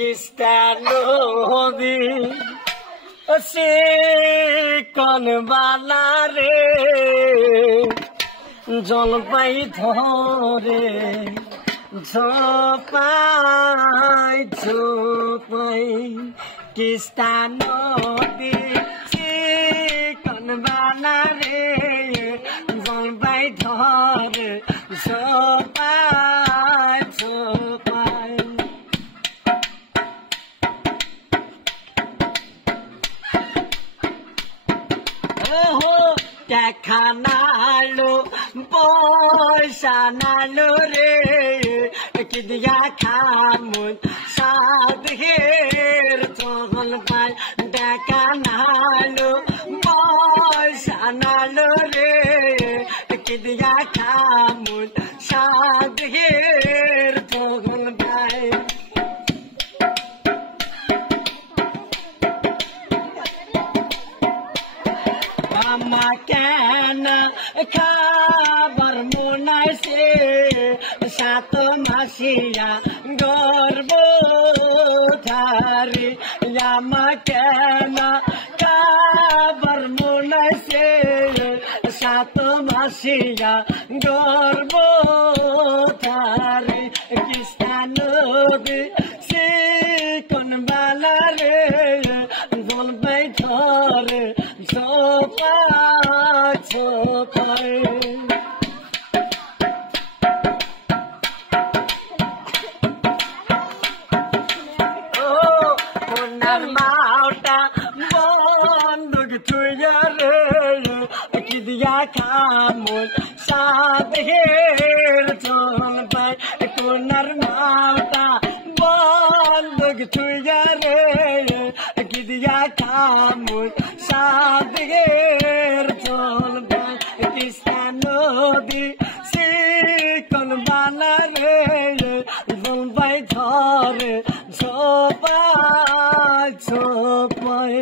কিস্তা নদী সে কোন বালা রে জলপাই ধরে ঝোপাই ঝোপাই কিস্তা নদী সে কোন বালা রে জলপাই ধরে ঝোপাই ঝোপাই দেখা নালো পয়সা নালো রে কি দিয়া খামুন সাধের চল পাই দেখা নালো পয়সা নালো রে কি দিয়া খামুন সাধের চল পাই কেন খাবার মনে সে সাত মাসিয়া গর্ব ধারি কেন খাবার মনে সে সাত মাসিয়া গর্ব ধারি কিস্তা নদী সে কোন বালা রে জলপাই ধরে ঝোপা ঝোপাই ওনার মাওটা বন্দুক থুইয়া রে কি দিয়া খামুন সাধের জলপাই কোনার মাওটা বন্দুক থুইয়া রে কি দিয়া খামুন সাধের জলপাই কিস্তা নদী সে কোন বালা রে জলপাই ধরে ঝোপাই ঝোপাই